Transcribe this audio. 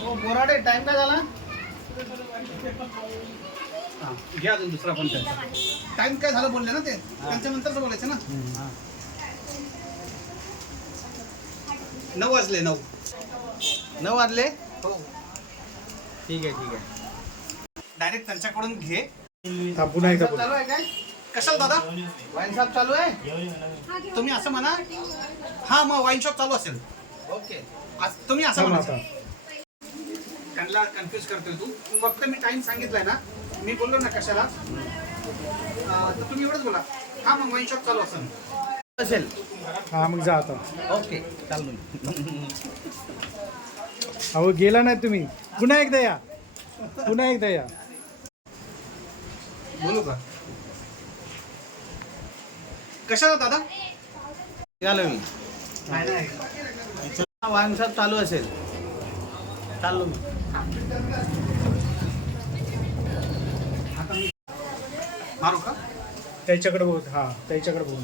हो बोराडे टाइम काय झाला? हां घ्या अजून दुसरा पण टाइम काय झालं बोलले ना ते त्यांच्या नंतरच बोलायचं ना. 9 वाजले 9 वाजले. हो ठीक आहे ठीक आहे. डायरेक्ट त्यांच्याकडून घे. पुन्हा एकदा चालू आहे काय? कशाला दादा वाईन शॉप चालू आहे? तुम्ही असं म्हणा. हां मग वाईन शॉप चालू असेल. ओके तुम्ही असं म्हणा. त्यांना कन्फ्यूज करतोय तू. फक्त मी टाइम सांगितलाय ना. मी बोललो ना कशाला तर तुम्ही एवढंच बोला. हां मग वाईन शॉप चालू असेल. हा मग जा आता. ओके चालू. अहो गेला नाही तुम्ही. पुन्हा एकदा या. पुन्हा एकदा या. बोलू का? कशाला दादा? झालं मी वाईन शॉप चालू असेल. चाललो मी. मारू का? त्याच्याकडे बघ. हा त्याच्याकडे बघून